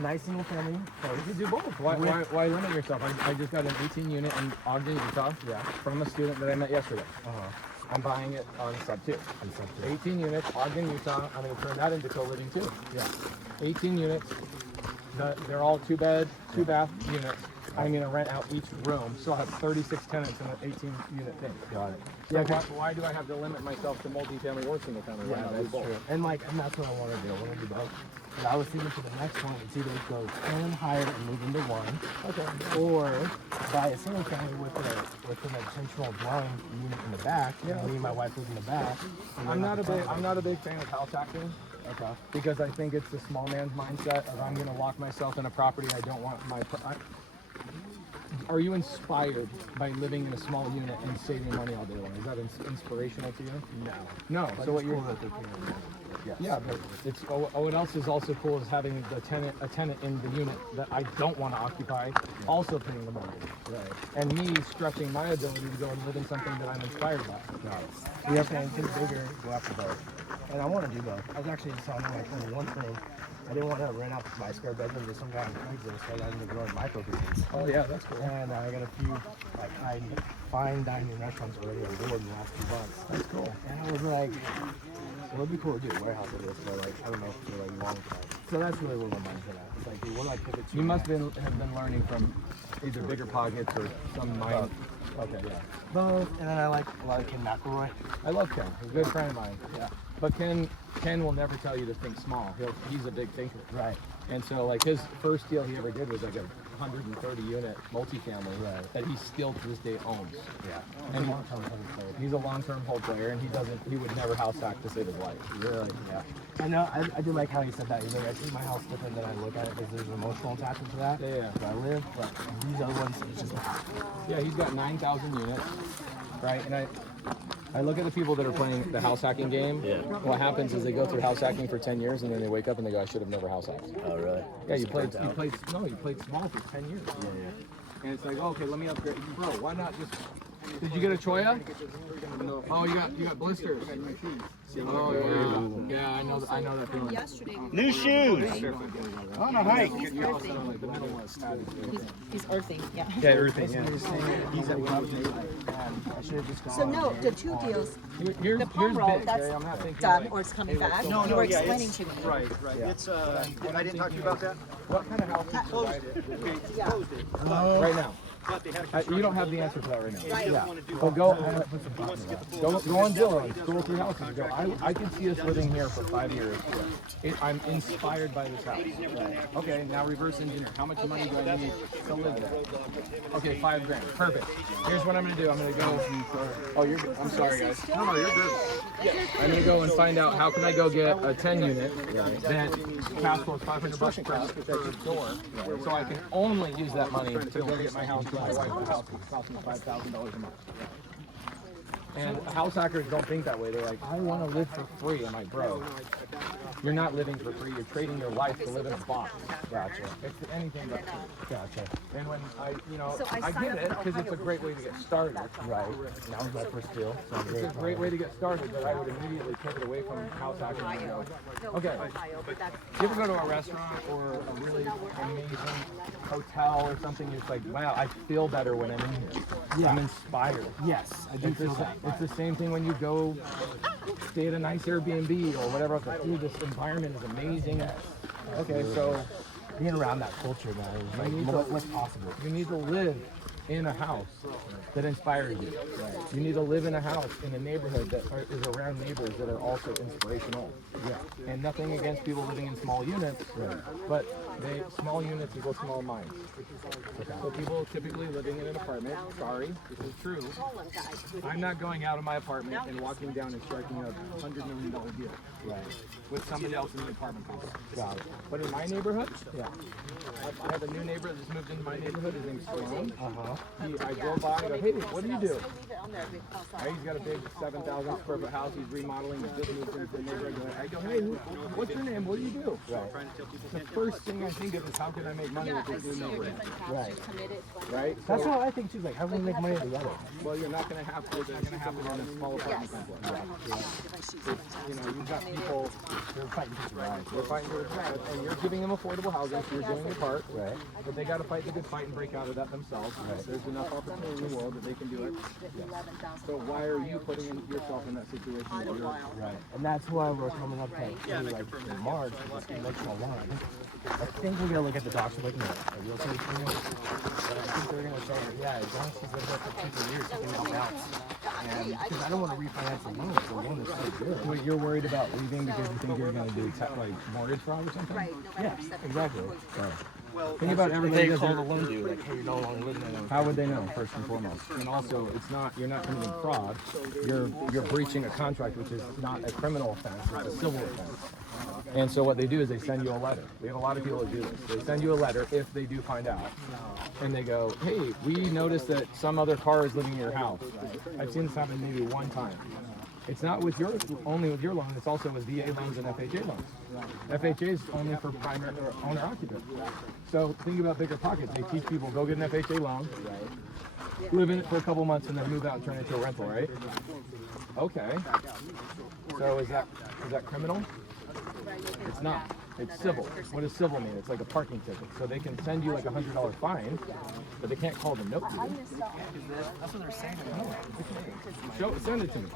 nice single family. You can do both. Why limit yourself? I just got an 18 unit in Ogden, Utah, from a student that I met yesterday. I'm buying it on sub 2. 18 units, Ogden, Utah. I'm going to turn that into co-living too. 18 units. They're all 2-bed, 2-bath units. I'm going to rent out each room, so I'll have 36 tenants in an 18-unit thing. Got it. So why do I have to limit myself to multifamily or single family? Yeah, that's true. And that's what I want to do. I want to do both. And I was thinking for the next one, it's either go 10 higher and move into one, or buy a single family with an intentional dwelling unit in the back. Me and my wife live in the back. I'm not a big fan of house hacking. Because I think it's the small man's mindset of I'm going to lock myself in a property I don't want my. Are you inspired by living in a small unit and saving money all day long? Is that inspirational to you? No. But So what you're? Yes. But it's what else is also cool is having a tenant in the unit that I don't want to occupy, also paying the mortgage. And me stretching my ability to go and live in something that I'm inspired by. We have to think bigger, go after both. And I want to do both. I was actually just telling my friend one thing. I didn't want to rent out my spare bedroom to some guy on Craigslist, so I got into growing microgreens. Oh yeah, that's cool. And I got a few fine dining restaurants already on board in the last 2 months. That's cool. And I was like, well, it'd be cool to do a warehouse of this, but like I don't know if they're like long term. So that's really where my mind's at. It's like, dude, what do I pivot to? You must have been learning from either Bigger Pockets or some mind. Both. And then I like Ken McElroy. I love Ken. He's a good friend of mine. But Ken will never tell you to think small. He's a big thinker. And so like his first deal he ever did was like a 130 unit multifamily that he still to this day owns. And he's a long-term hold player, and he would never house hack to save his life. Really? Yeah. I know. I do like how he said that. He's like, I see my house different than I look at it because there's an emotional attachment to that. Where I live, but these other ones, it's just he's got 9,000 units, right? And I look at the people that are playing the house hacking game. What happens is they go through house hacking for 10 years, and then they wake up and they go, I should have never house hacked. Oh, really? Yeah, you played small for 10 years. And it's like, okay, let me upgrade. Bro, why not just... Did you get a Choya? Oh, you got blisters. Oh, yeah, I know that feeling. New shoes! On a hike! He's earthing, Yeah, earthing, he's at I should have just gone. So no, the 2 deals, Here's the palm roll, big, that's okay? I'm not thinking done like, or it's coming back. No, you were yeah, explaining to me. Right. It's, I didn't talk to you about that? What kind of house is provided Closed it. right now? But they had You don't have the answer for that right now. Right. Well, go on Zillow and scroll through houses and go, I can see us living here for 5 years. I'm inspired by this house. Okay, now reverse engineer. How much money do I need to live there? Okay, $5 grand. Perfect. Here's what I'm going to do. I'm going to go. Oh, you're good. I'm sorry, guys. No, you're good. I'm going to go and find out how can I go get a 10 unit that cash flows $500 per door, so I can only use that money to go get my house. My wife's house cost me $5,000 a month. And house hackers don't think that way. They're like, I want to live for free. I'm like, bro, you're not living for free. You're trading your life to live in a box. Gotcha. It's anything but free. Gotcha. And when I get it because it's a great way to get started. Right. That was my first deal. So It's a great way to get started, but I would immediately pivot away from house hacking and go, okay, you ever go to a restaurant or a really amazing hotel or something, it's like, wow, I feel better when I'm in here. I'm inspired. Yes, I do feel that. It's the same thing when you go stay at a nice Airbnb or whatever. It's like, dude, this environment is amazing. Okay, so being around that culture, man, is like what's possible. you need to live in a house that inspires you. You need to live in a house in a neighborhood that is around neighbors that are also inspirational. And nothing against people living in small units, but small units equal small minds. So people typically living in an apartment, sorry, this is true. I'm not going out of my apartment and walking down and striking a $100 million deal with somebody else in the apartment complex. But in my neighborhood, I have a new neighbor that's moved into my neighborhood. His name's Sloan. I go by and go, hey, what do you do? He's got a big 7,000 square foot house. He's remodeling. He's just moved into the neighborhood. I go, hey, what's your name? What do you do? The first thing can't think of is how can I make money with this new number? Right. Right? That's So, what I think too. Like, how can we make money together? well, you're not going to have to. It's not going to happen in a small apartment complex. You know, you've got people. They're fighting for their lives. They're fighting for their lives, and you're giving them affordable housing, so you're doing your part. Right. But they got to fight the good fight and break out of that themselves. Right. There's enough opportunity in the world that they can do it. Yes. So why are you putting yourself in that situation? Right. And that's why we're coming up to like in March with this emotional line. I think we're gonna look at the doctor like, no, a real estate thing. But I think they're gonna say, yeah, as long as she's lived there for 2 years, she can help out. And because I don't want to refinance the loan, so the loan is so good. Wait, you're worried about leaving because you think you're going to do like mortgage fraud or something? Right. Yeah, exactly. So, Think about everybody they does call their, the loan due, like, hey, you're no longer living there. how would they know first and foremost? And also, it's not, you're not committing fraud. You're breaching a contract, which is not a criminal offense, it's a civil offense. And so what they do is they send you a letter. We have a lot of people that do this. They send you a letter if they do find out. And they go, hey, we noticed that some other car is living in your house. I've seen this happen maybe one time. It's not with your only with your loan, it's also with VA loans and FHA loans. FHA is only for primary or owner occupant. So think about bigger pockets. They teach people go get an FHA loan, live in it for a couple months, and then move out and turn it into a rental, right? Okay. So is that criminal? It's not. It's civil. What does civil mean? It's like a parking ticket. So they can send you like a $100 fine, but they can't call the note due. That's what they're saying. Send it to me.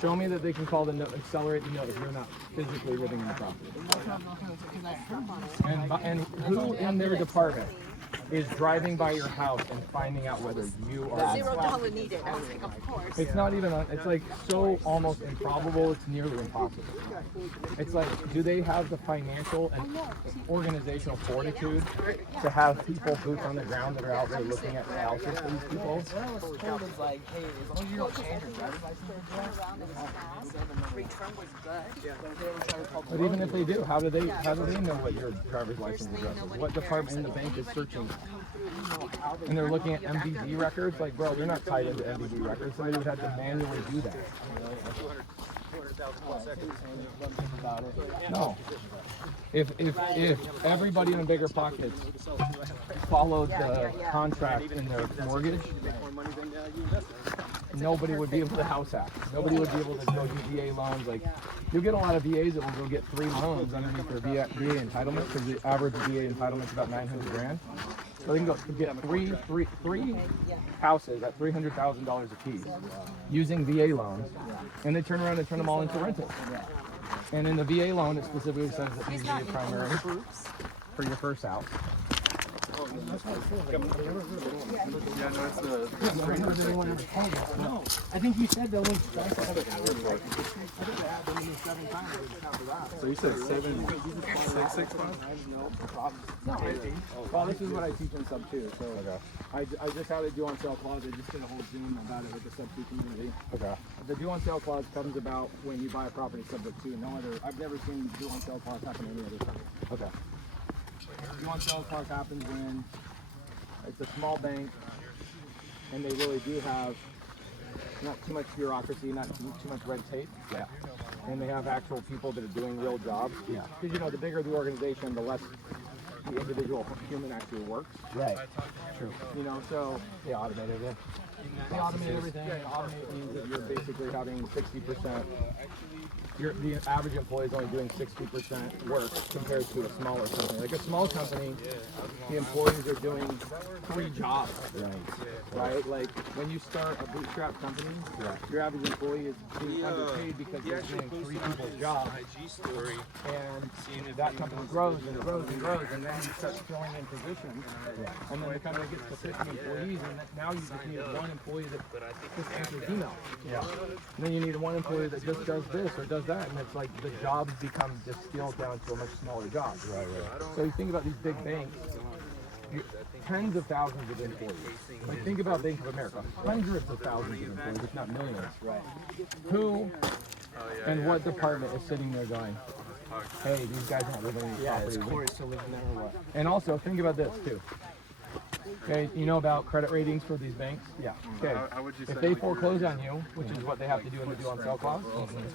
Show me that they can call the note, accelerate the note if you're not physically living in the property. And who in their department is driving by your house and finding out whether you are. $0 needed. I was like, of course. It's not even. It's like so almost improbable. It's nearly impossible. It's like, do they have the financial and organizational fortitude to have people boots on the ground that are out there looking at houses for these people? What I was told is like, hey, as long as you don't change your driver's license, Return was good. But even if they do, how do they know what your driver's license address is? What department in the bank is searching? And they're looking at MVD records. Like, bro, they're not tied into MVD records. Somebody would have to manually do that. No. If everybody in bigger pockets followed the contract in their mortgage, nobody would be able to house hack. Nobody would be able to go do VA loans. Like, you'll get a lot of VAs that will go get 3 loans underneath their VA entitlement, because the average VA entitlement is about $900,000. So they can go get three houses at $300,000 a piece using VA loans, and they turn around and turn them all into rentals. And in the VA loan, it specifically says that you need a primary for your first house. I think you said the only price I have it. I think I had them in 7 times. So you said 7, 6, 6 months? Well, this is what I teach in sub 2. So I just had a due on sale clause. I just did a whole Zoom about it with the sub 2 community. Okay. The due on sale clause comes about when you buy a property subject to. I've never seen due on sale clause happen any other time. Okay. Due on sale clause happens when it's a small bank and they really do have not too much bureaucracy, not too much red tape. Yeah. And they have actual people that are doing real jobs. Yeah. Because, the bigger the organization, the less the individual human actually works. Right. True. So They automated it. they automate everything. Automate means that you're basically having 60%. The average employee is only doing 60% work compared to a smaller company. Like a small company, the employees are doing 3 jobs. Right? Like when you start a bootstrap company, your average employee is being underpaid because they're doing 3 people's jobs. And that company grows and grows and grows, and then you start filling in positions. And then the company gets to 50 employees, and now you just need 1 employee that just answers emails. Yeah. And then you need 1 employee that just does this or does that, and it's like the jobs become distilled down to a much smaller job. Right. So you think about these big banks, tens of thousands of employees. Like think about Bank of America, hundreds of thousands of employees, if not millions. Right. Who and what department is sitting there going, hey, these guys aren't living in the Yeah, property. is Cory still living there or what? And also think about this too. Okay, you know about credit ratings for these banks? Yeah. Okay, if they foreclose on you, which is what they have to do in the due on sale clause,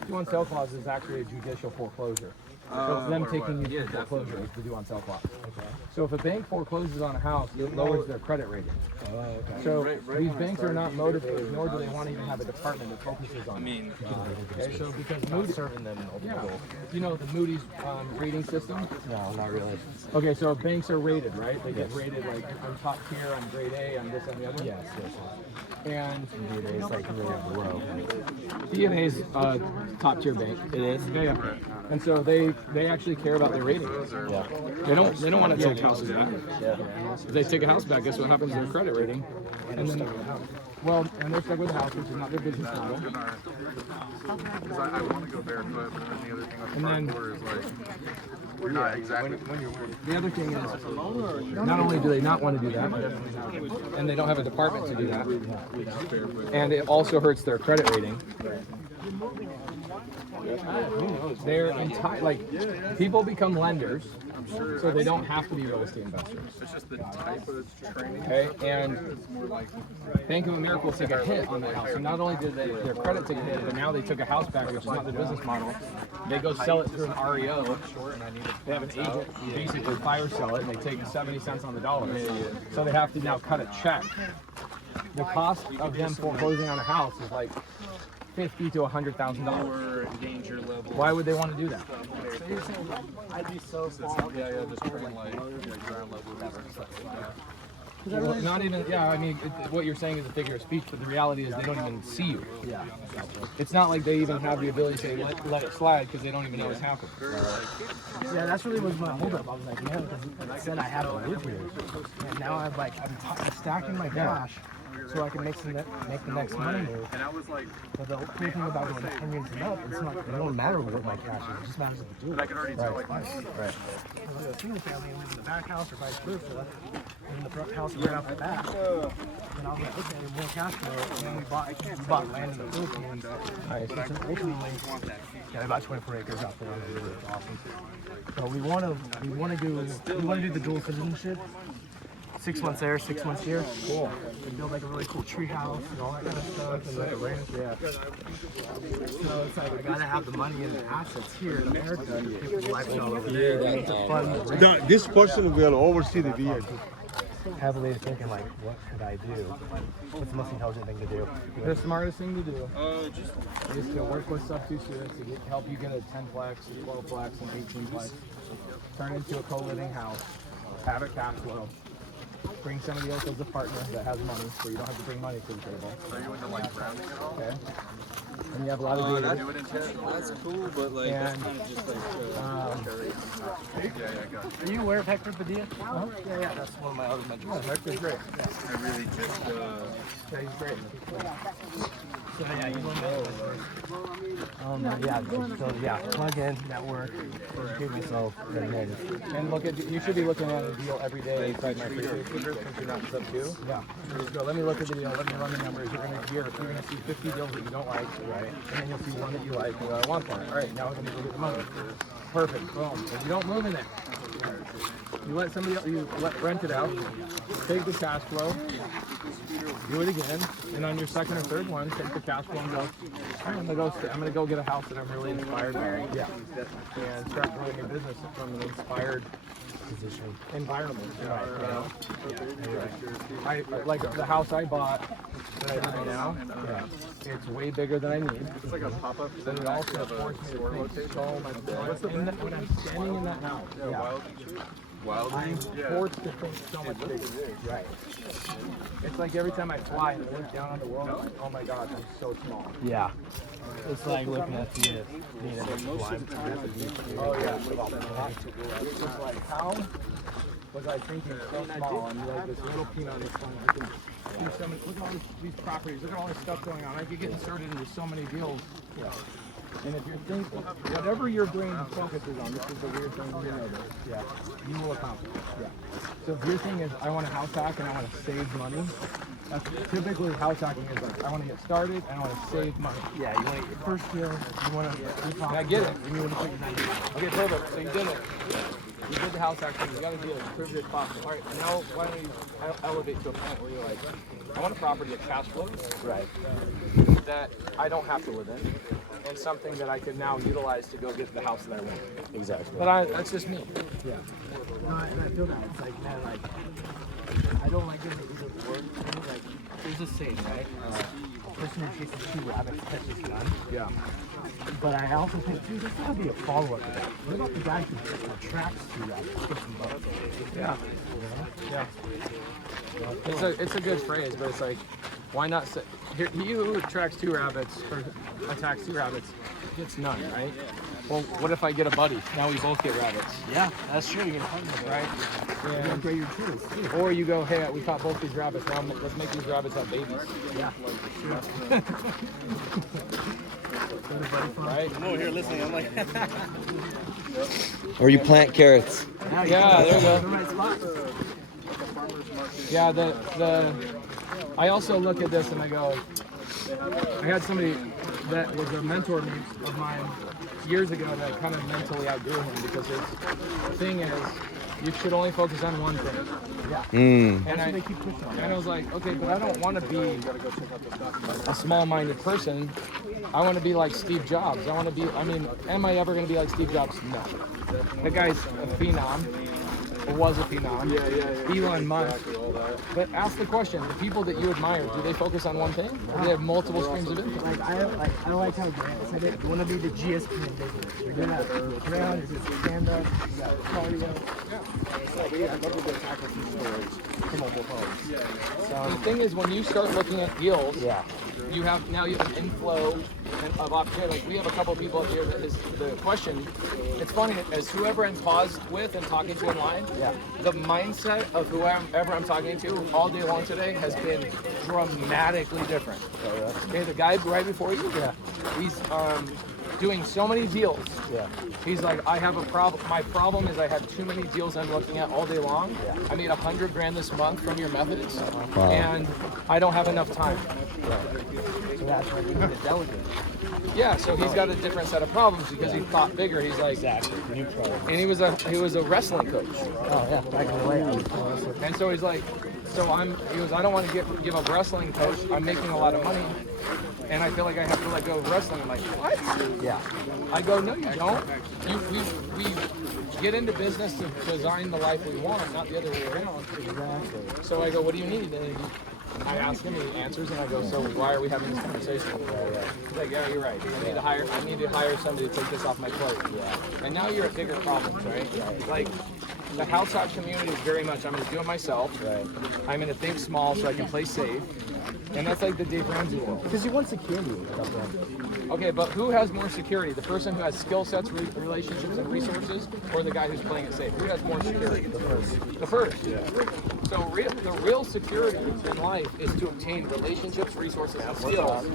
due on sale clause is actually a judicial foreclosure. So it's them taking you through foreclosure as they do on self-lock. Okay. So if a bank forecloses on a house, it lowers their credit rating. Oh, okay. So these banks are not motivated, nor do they want to even have a department that focuses on it. Okay, so because Moody's Serving them yeah, ultimately. you know the Moody's rating system? No, not really. Okay, so banks are rated, right? They get rated like I'm top tier, I'm grade A, I'm this and the other. Yes, yes, And it's like really below. DNA's top tier bank. It is? Yeah. And so they actually care about their rating. Yeah. They don't want to take houses back. Yeah. If they take a house back, guess what happens to their credit rating? And then, well, and they're stuck with the house, which is not their business model. Because I want to go barefoot, but then the other thing And on then- the parkour is like, you're not exactly. The other thing is, not only do they not want to do that, and they don't have a department to do that, and it also hurts their credit rating. They're entire like people become lenders, so they don't have to be real estate investors. It's just the type of training. Okay, and Bank of America will take a hit on that house. So not only did their credit take a hit, but now they took a house back, which is not their business model. They go sell it through an REO. They have an agent basically fire sell it, and they take 70 cents on the dollar. So they have to now cut a check. The cost of them foreclosing on a house is like $50,000 to $100,000. Danger level. Why would they want to do that? I'd be so Yeah, just pretty like ground level, whatever. Well, not even, yeah, I mean, what you're saying is a figure of speech, but the reality is they don't even see you. Yeah. It's not like they even have the ability to say, let it slide, because they don't even know what's happening. Yeah, that's really was my holdup. I was like, man, because I said I had to live here, and now I'm stacking my cash so I can make the next money move. And I was like, But the cool thing about going 10 years and up, it's not. It don't matter what my cash is. It just matters if you do I it. could already tell like my Right. A single family and live in the back house or vice versa, and in the front house right off the back. And I was like, okay, more cash flow. And then we bought land in the Philippines. Nice. So ultimately, got about 24 acres out there. It's awesome. So we want to do the dual citizenship. 6 months there, 6 months here. Cool. And build like a really cool tree house and all that kind of stuff. And like a ranch, yeah. So it's like I gotta have the money and the assets here in America to keep the lifestyle over there. To fund the rent. This person will oversee the vehicle. Heavily thinking like, what could I do? What's the most intelligent thing to do? The smartest thing to do is to work with sub 2 students to help you get a 10-plex, a 12-plex, an 18-plex. Turn it into a co-living house. Have it cash flow. Bring somebody else as a partner that has money, so you don't have to bring money to the table. are you into like grounding at all? Okay. And you have a lot of data. Do it intentionally. That's cool, but like that's And kind of just like Yeah, got it. Are you aware of Hector Padilla? Yeah, that's one of my other mentors. Oh, Hector's great. I really just, Yeah, he's great. So yeah, you yeah, plug in, network, educate myself, and then And look at, you should be looking at a deal every day inside my free since you're not sub 2. yeah. Just go, let me look at the deal, let me run the numbers. You're gonna see 50 deals that you don't like, right? And then you'll see one that you like. Well, I want one. All right, now we're gonna go get the money. Perfect. Boom. If you don't move in it, you let somebody else, rent it out, take the cash flow, do it again, and on your second or third one, take the cash flow and go, I'm gonna go get a house that I'm really inspired by. Yeah. And start growing your business from an inspired Position. environment. You know? I like the house I bought that I live in now. It's way bigger than I need. it's like a pop-up. But it also forced me to think so much more. When I'm standing in that house, I'm forced to think so much bigger. Right. It's like every time I fly and look down on the world, I'm like, oh my God, I'm so small. Yeah. It's like looking at the blind. Oh yeah. It's just like, how was I thinking so small? I'm like this little peanut on this phone. I can do so many, look at all these properties, look at all this stuff going on. I could get inserted into so many deals. And if you're thinking, whatever your brain focuses on, this is the weird thing you know this, you will accomplish it. So if your thing is, I want a house hack and I want to save money, that's typically house hacking is like, I want to get started and I want to save money. Yeah, you want your first deal, you want to And I get it. and you want to put your 90. Okay, perfect. So you did it. You did the house action. You got a deal. You proved it possible. All right, now why don't you elevate to a point where you're like, I want a property that cash flows, Right. that I don't have to live in, and something that I could now utilize to go get the house that I want. Exactly. But that's just me. Yeah. No, and I feel that. It's like, man, like, I don't like getting the work. Like, there's a saying, right? A person who chases 2 rabbits catches 1. Yeah. But I also think, dude, there's gotta be a follow-up to that. What about the guy who attracts 2 rabbits? Gets them both. Yeah. Yeah. It's a good phrase, but it's like, why not say, he who attracts 2 rabbits or attacks 2 rabbits gets none, right? Well, what if I get a buddy? Now we both get rabbits. Yeah, that's true. You're gonna find them, right? Yeah. You upgrade your tools. Or you go, hey, we caught both these rabbits. Now let's make these rabbits have babies. Yeah. Right? I'm over here listening. I'm like, Or you plant carrots. Yeah, there you go. The right spot. Yeah, I also look at this and I go, I had somebody that was a mentor of mine years ago that kind of mentally outgrew him because his thing is, you should only focus on one thing. Yeah. And I was like, okay, but I don't want to be a small-minded person. I want to be like Steve Jobs. Am I ever going to be like Steve Jobs? No. The guy's a phenom, or was a phenom. Elon Musk. But ask the question, the people that you admire, do they focus on one thing? Or do they have multiple streams of income? Like, I like how Grant said it. You want to be the GSP in business. You're going to ground, you're going to stand up, you got cardio. I'd love to get tackle some stories from mobile phones. So the thing is, when you start looking at deals, you have an inflow of opportunity. Like we have a couple of people up here that is the question. It's funny, as whoever I'm paused with and talking to in line, the mindset of whoever I'm talking to all day long today has been dramatically different. Okay, the guy right before you, he's doing so many deals. He's like, I have a problem. My problem is I have too many deals I'm looking at all day long. I made $100 grand this month from your methods, and I don't have enough time. So that's why you need a delegate. Yeah, so he's got a different set of problems because he thought bigger. He's like, and he was a wrestling coach. Oh yeah, back in the way. And so he's like, I don't want to give up wrestling, coach. I'm making a lot of money, and I feel like I have to let go of wrestling. I'm like, what? Yeah. I go, no, you don't. We get into business to design the life we want, not the other way around. Exactly. So I go, what do you need? And I ask him, he answers, and I go, so why are we having this conversation? He's like, yeah, you're right. I need to hire somebody to take this off my plate. And now you're at bigger problems, right? Like, the house hop community is very much, I'm going to do it myself. I'm going to think small so I can play safe. And that's like the Dave Ramsey world. Because you want security. Okay, but who has more security? The person who has skill sets, relationships, and resources, or the guy who's playing it safe? Who has more security? The first. So the real security in life is to obtain relationships, resources, and skills.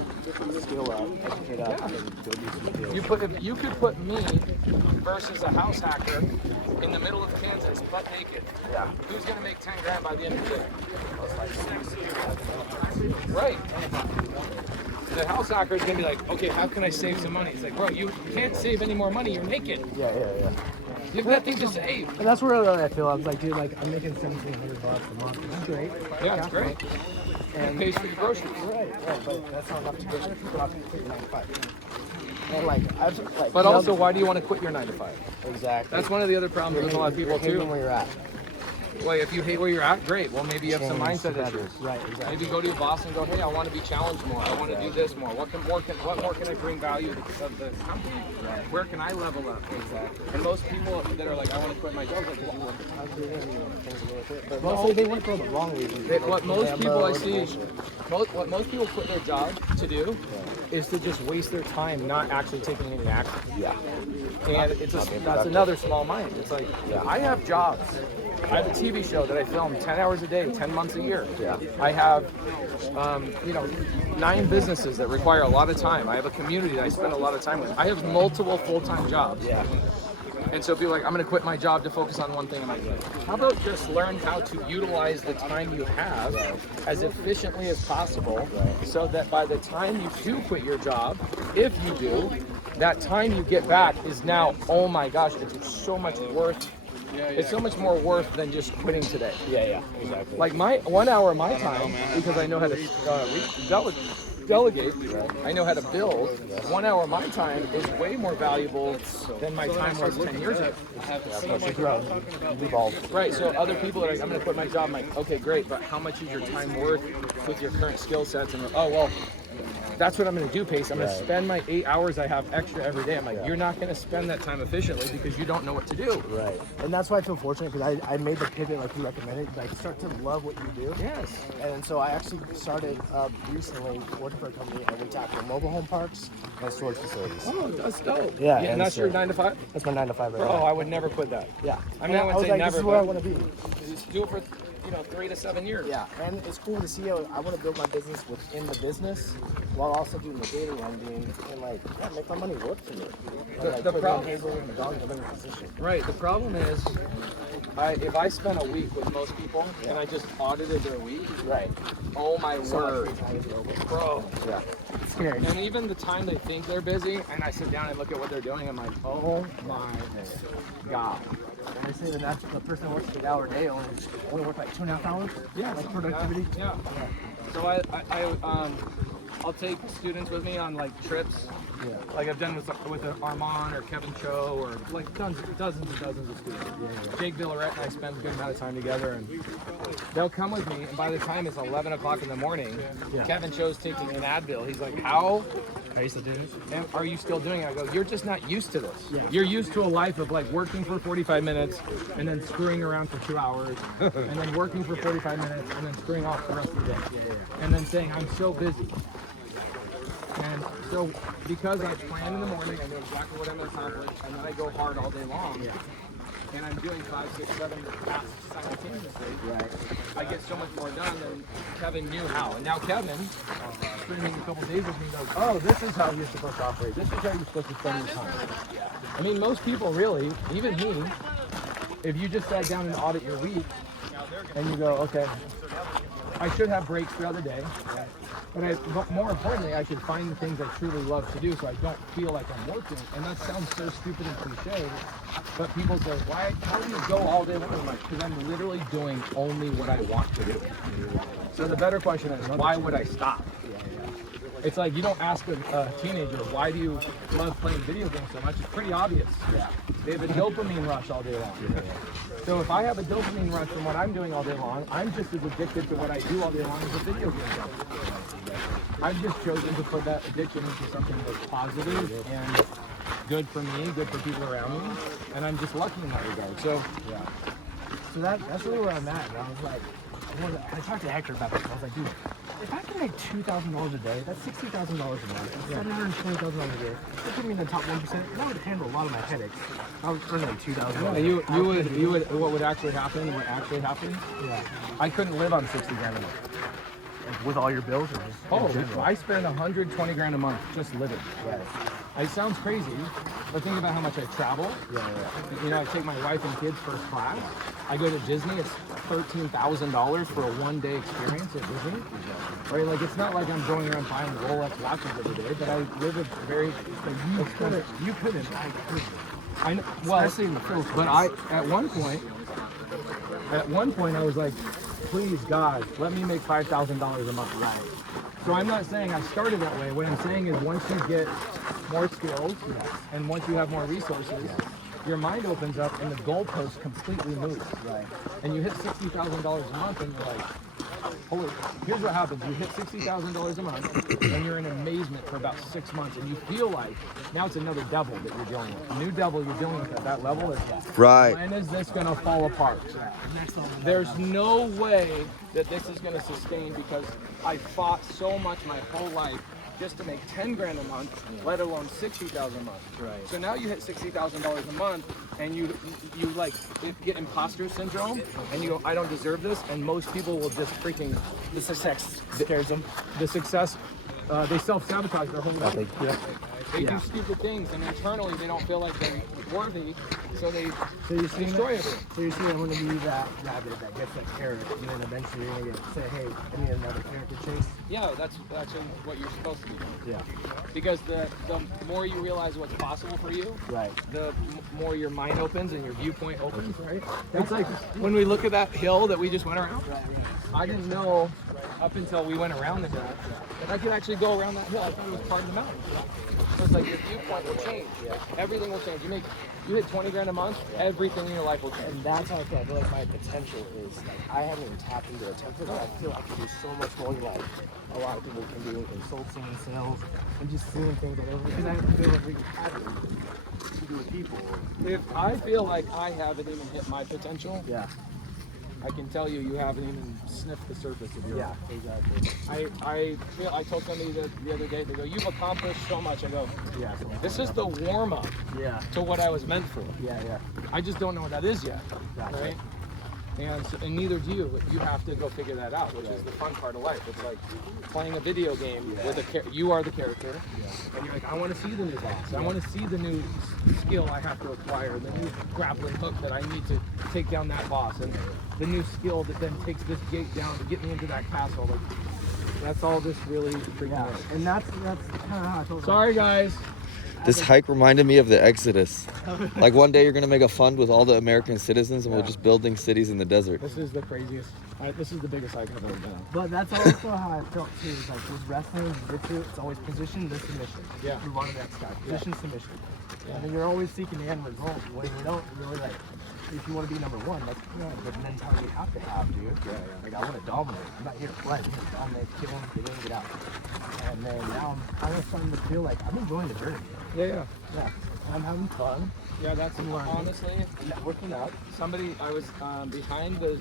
Skill up, educate up, and go do some deals. You could put me versus a house hacker in the middle of Kansas, butt naked. Who's going to make 10 grand by the end of the day? Right. The house hacker is going to be like, okay, how can I save some money? It's like, bro, you can't save any more money. You're naked. Yeah. You have nothing to save. And that's where I feel. I was like, dude, like I'm making $1,700 a month. That's great. Yeah, it's great. And it pays for your groceries. Right. But that's not enough to get other people off to quit your 9 to 5. And like, But also, why do you want to quit your 9 to 5? Exactly. That's one of the other problems with a lot of people You're too. hating where you're at. Well, if you hate where you're at, great. Well, maybe you have some mindset issues. Right, exactly. Maybe go to your boss and go, hey, I want to be challenged more. I want to do this more. What more can I bring value to the company? Where can I level up? Exactly. And most people that are like, I want to quit my job, like, But mostly they went for the wrong reason. what most people I see, what most people quit their job to do is to just waste their time not actually taking any action. And that's another small mind. It's like, I have jobs. I have a TV show that I film 10 hours a day, 10 months a year. I have, 9 businesses that require a lot of time. I have a community that I spend a lot of time with. I have multiple full-time jobs. And so people are like, I'm going to quit my job to focus on one thing. I'm like, how about just learn how to utilize the time you have as efficiently as possible so that by the time you do quit your job, if you do, that time you get back is now, oh my gosh, it's so much worth. It's so much more worth than just quitting today. Exactly. Like my 1 hour of my time, because I know how to delegate. I know how to build. 1 hour of my time is way more valuable than my time was 10 years ago. Right, so other people are like, I'm going to quit my job. I'm like, okay, great, but how much is your time worth with your current skill sets? And oh, well, that's what I'm going to do, Pace. I'm going to spend my 8 hours I have extra every day. I'm like, you're not going to spend that time efficiently because you don't know what to do. Right. And that's why I feel fortunate because I made the pivot like you recommended. Like, start to love what you do. Yes. And so I actually started recently working for a company and we tackle mobile home parks and storage facilities. Oh, that's dope. Yeah, and and that's so- your 9 to 5? That's my 9 to 5 right Oh, now. I would never quit that. Yeah. I mean, I would say like, never, this is where I but- want to be. Just do it for 3 to 7 years. Yeah, and it's cool to see how I want to build my business within the business while also doing the daily lending and like make my money work for me. The problem- and the dog living position. Right. The problem is, if I spent a week with most people and I just audited their week, Right. oh my word, bro. Yeah. It's scary. And even the time they think they're busy, and I sit down and look at what they're doing, I'm like, oh my God. And they say the person who works 8 hour day only works like 2.5 hours. Yeah, like something like productivity. that. Yeah. So I'll take students with me on like trips, like I've done with Armand or Kevin Cho or like dozens and dozens of students. Jake Villarette and I spend a good amount of time together, and they'll come with me. And by the time it's 11 o'clock in the morning, Kevin Cho's taking an Advil. He's like, "How Are you still doing it? and are you still doing it?" I go, "You're just not used to this. You're used to a life of like working for 45 minutes and then screwing around for 2 hours, and then working for 45 minutes and then screwing off the rest of the day, and then saying I'm so busy." And so, because I plan in the morning, I know exactly what I'm going to accomplish, and then I go hard all day long. And I'm doing 5, 6, 7 tasks simultaneously. Right. I get so much more done than Kevin knew how. And now Kevin, spending a couple days with me, goes, "Oh, this is how you're supposed to operate. This is how you're supposed to spend your time." I mean, most people really, even me, if you just sat down and audit your week, and you go, "Okay, I should have breaks throughout the day, but more importantly, I should find the things I truly love to do so I don't feel like I'm working." And that sounds so stupid and cliche, but people say, how do you go all day long? I'm like, because I'm literally doing only what I want to do. So the better question is, why would I stop? It's like you don't ask a teenager, why do you love playing video games so much? It's pretty obvious. They have a dopamine rush all day long. So if I have a dopamine rush from what I'm doing all day long, I'm just as addicted to what I do all day long as a video game. I've just chosen to put that addiction into something that's positive and good for me, good for people around me, and I'm just lucky in that regard. So So that's really where I'm at. And I was like, I talked to Hector about this. I was like, dude, if I can make $2,000 a day, that's $60,000 a month. That's $720,000 a day. That put me in the top 1%. And that would handle a lot of my headaches. I was earning like $2,000. you would what would actually happen? Yeah. I couldn't live on 60 grand a month. Like, with all your bills or just Oh, in general? I spend 120 grand a month just living. It sounds crazy, but think about how much I travel. You know, I take my wife and kids first class. I go to Disney. It's $13,000 for a one-day experience at Disney. Right? Like, it's not like I'm going around buying Rolex watches every day, but I live a very You couldn't. I know, well, Especially in the Philippines. but at one point, I was like, please, God, let me make $5,000 a month. Right. So I'm not saying I started that way. What I'm saying is once you get more skills and once you have more resources, your mind opens up and the goalpost completely moves. Right. And you hit $60,000 a month and you're like, holy, here's what happens. You hit $60,000 a month and you're in amazement for about 6 months and you feel like now it's another devil that you're dealing with. A new devil you're dealing with at that level is Right. when is this going to fall apart? There's no way that this is going to sustain because I fought so much my whole life just to make 10 grand a month, let alone 60,000 a month. Right. So now you hit $60,000 a month, and you like get imposter syndrome, and you go, I don't deserve this, and most people will just freaking The success scares them. the success. They self-sabotage their whole life. They Yeah. do stupid things, and internally they don't feel like they're worthy, so they So you're saying destroy that, everything. so you're saying I'm going to be that rabbit that gets that carrot, and then eventually you're going to say, hey, I need another carrot to chase. Yeah, that's what you're supposed to be doing. Yeah. Because the more you realize what's possible for you, Right. the more your mind opens and your viewpoint opens, right? It's like when we look at that hill that we just went around, I didn't know up until we went around the hill. If I could actually go around that hill, I thought it was part of the mountain. So it's like your viewpoint will change. Everything will change. You hit 20 grand a month, everything in your life will change. And that's how I feel. I feel like my potential is like I haven't even tapped into it. But I feel I can do so much more than like a lot of people can do in consulting, sales, and just seeing things that because I haven't been able to have it to do with people. If I feel like I haven't even hit my potential, Yeah. I can tell you haven't even sniffed the surface of your life. Exactly. I told somebody the other day, they go, you've accomplished so much. I go, Yeah. this is the warm-up Yeah. to what I was meant for. Yeah. I just don't know what that is yet, Gotcha. right? And neither do you. You have to go figure that out, which is the fun part of life. It's like playing a video game with you are the character, and you're like, I want to see the new boss. I want to see the new skill I have to acquire, the new grappling hook that I need to take down that boss, and the new skill that then takes this gate down to get me into that castle. Like, that's all just really freaking nice. And that's kind of how I feel. Sorry, guys. This hike reminded me of the Exodus. Like one day you're gonna make a fund with all the American citizens and we're just building cities in the desert. This is the craziest. This is the biggest hike I've ever been on. But that's also how I felt too. Is like with wrestling, jiu-jitsu, it's always position, this submission. Yeah. Move on to the next guy. Position, submission. And then you're always seeking the end result when you don't really like. If you want to be number one, that's the mentality you have to have, dude. Yeah. Like I want to dominate. I'm not here to play. I'm here to dominate, kill him, get in, get out. And then now I'm kind of starting to feel like I'm enjoying the journey. Yeah. I'm having fun. Yeah, that's honestly Networking up. somebody. I was behind the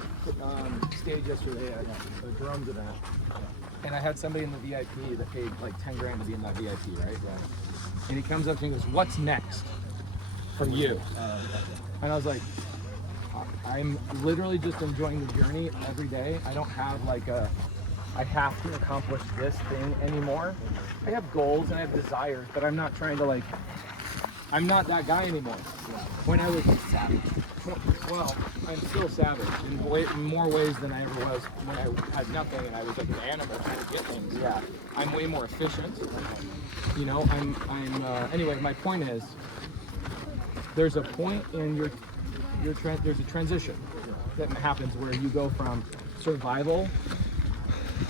stage yesterday at the drums event, and I had somebody in the VIP that paid like 10 grand to be in that VIP, right? And he comes up to me and goes, "What's next from you?" And I was like, "I'm literally just enjoying the journey every day. I don't have like I have to accomplish this thing anymore. I have goals and I have desires, but I'm not trying to like, I'm not that guy anymore. When I was savage, well, I'm still savage in more ways than I ever was when I had nothing and I was like an animal trying to get things. Yeah. I'm way more efficient. You know, anyway, my point is, there's a point in there's a transition that happens where you go from survival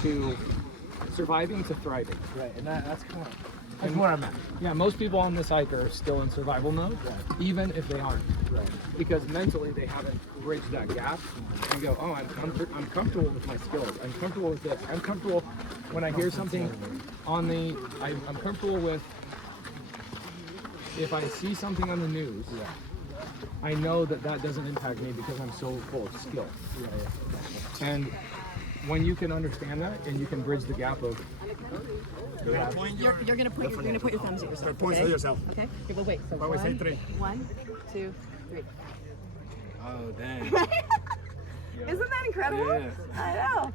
to surviving to thriving. Right. And that's kind of that's what I'm at. Yeah, most people on this hike are still in survival mode, even if they aren't. Right. Because mentally they haven't bridged that gap and go, oh, I'm comfortable with my skills. I'm comfortable with this. I'm comfortable when I hear something on the, I'm comfortable with, if I see something on the news, I know that doesn't impact me because I'm so full of skill. And when you can understand that and you can bridge the gap of, You're gonna put your thumbs at yourself. Points at yourself. Okay. Okay, but wait. So Always say 3. 1, 2, 3. Oh, dang. Isn't that incredible? Yeah. I know.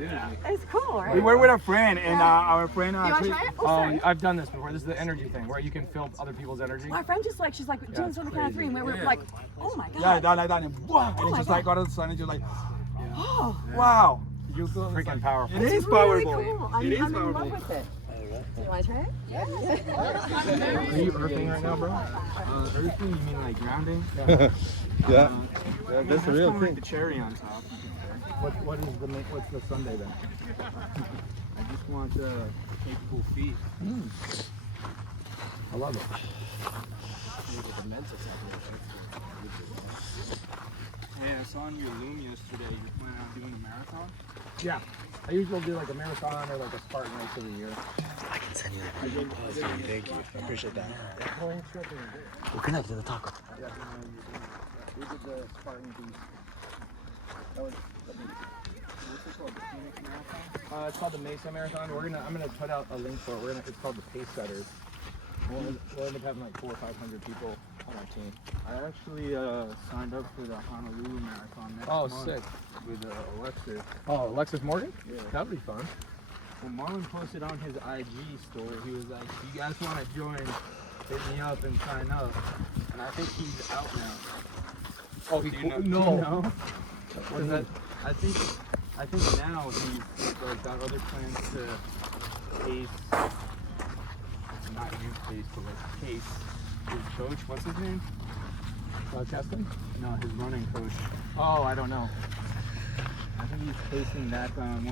Yeah. It's cool, right? We were with a friend, and our friend You want to try it? Oh, oh, sorry. I've done this before. This is the energy thing where you can feel other people's energy. My friend just like, she's like doing something kind of 3, and we were Yeah. like, oh my god. yeah, that like that, and wow, and my it's just God. like all of a sudden, it's just like, Oh, wow. You feel freaking powerful. It is it's really powerful. cool. It is I'm in love powerful. with it. Do you want to try it? Yeah. Are you earthing right now, bro? Earthing, you mean like grounding? Yeah, that's the real Like thing. the cherry on top. What's the Sunday then? I just want to take full feet. I love it. Hey, I saw on your Loom yesterday you're planning on doing a marathon. Yeah. I usually do like a marathon or like a Spartan race every year. I can send you that. Thank you. I appreciate that. We're gonna do the taco. Yeah. We did the Spartan beast. That was what's it called? The Phoenix Marathon? It's called the Mesa Marathon. I'm gonna put out a link for it. It's called the Pace Setters. We'll end up having like 400 or 500 people on our team. I actually signed up for the Honolulu Marathon next Oh, month sick. with Alexis. Oh, Alexis Morgan? Yeah. That would be fun. Well, Marlon posted on his IG story, he was like, if you guys want to join, hit me up and sign up. And I think he's out now. Oh, Do you know? no. Do you know? Was that, I think now he's like got other plans to pace, not you pace, but like pace his coach. What's his name? Testing? No, his running coach. Oh, I don't know. I think he's pacing that